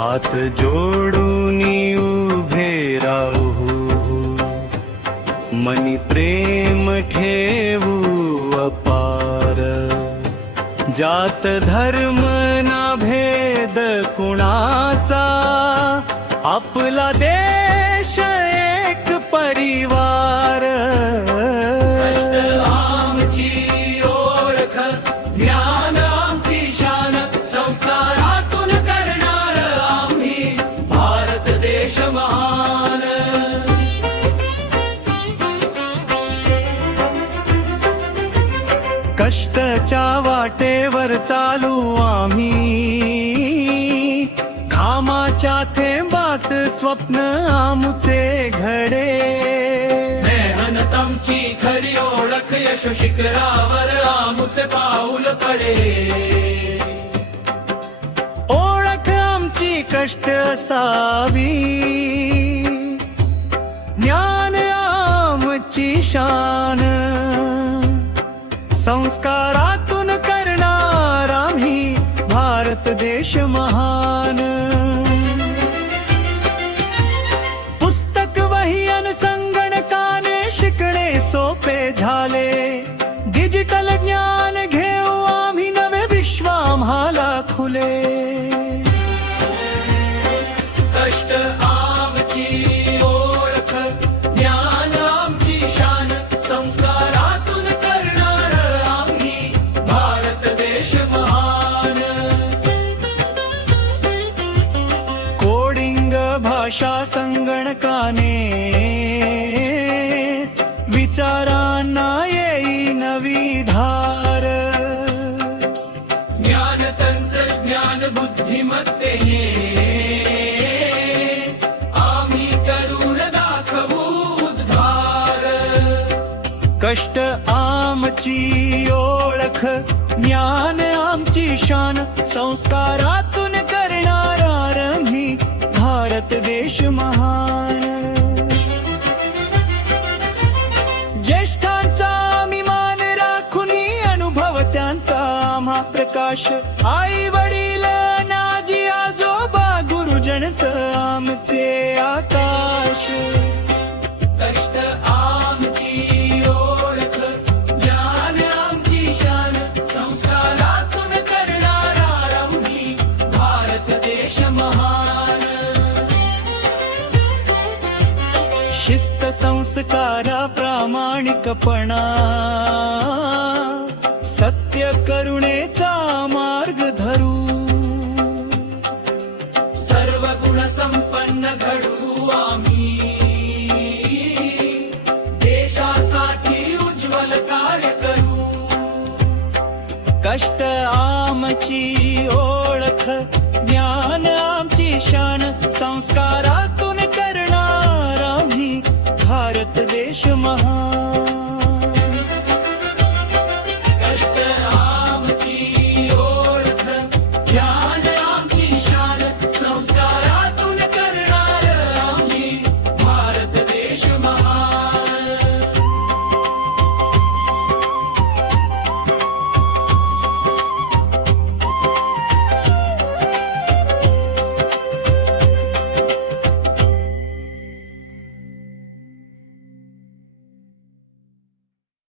हात जोडून उभे राहू, मनी प्रेम ठेवू अपार, जात धर्म ना भेद कुणाचा, आपला देश एक परिवार. कष्ट आमची ओळख, ज्ञान आमची शान, संस्कारातून करणार आम्ही भारत देश महान. कष्टाच्या वाटेवर चालू आम्ही, घामाच्या थेंबात स्वप्न आमचे घडे. मेहनत आमची खरी ओळख, यश शिखरावर आमचे पाऊल पडे. ओळख आमची कष्ट असावी, ज्ञान आमची शान, संस्कारातून करणार आम्ही भारत देश महान. पुस्तक वही अन संगणकाने शिकणे सोपे झाले, डिजिटल ज्ञान घेऊ आम्ही नवे विश्व आम्हाला खुले. कष्ट आमची ओळख, ज्ञान आमची शान, संस्कारातून करणार आम्ही भारत देश महान. कोडिंग भाषा संगणकाने विचारांना येई नवी धार. ज्ञान तंत्रज्ञान बुद्धिमत्तेने आम्ही करून दाखवू उद्धार. कष्ट आमची ओळख, ज्ञान आमची शान, संस्कारातून करणार आम्ही भारत देश महान. ज्येष्ठांचा आम्ही मान राखून, अनुभव त्यांचा आम्हा प्रकाश. आई वडील नाजी आजोबा, गुरुजनच आमचे आकाश. कष्ट आमची ओळख, ज्ञान आमची शान, संस्कारातून करणार आम्ही भारत देश महान. शिस्त संस्कारा प्रामाणिकपणा, सत्य करुणेचा मार्ग धरू. सर्व गुण संपन्न घडवू आम्ही, देशासाठी उज्ज्वल कार्य करू. कष्ट आमची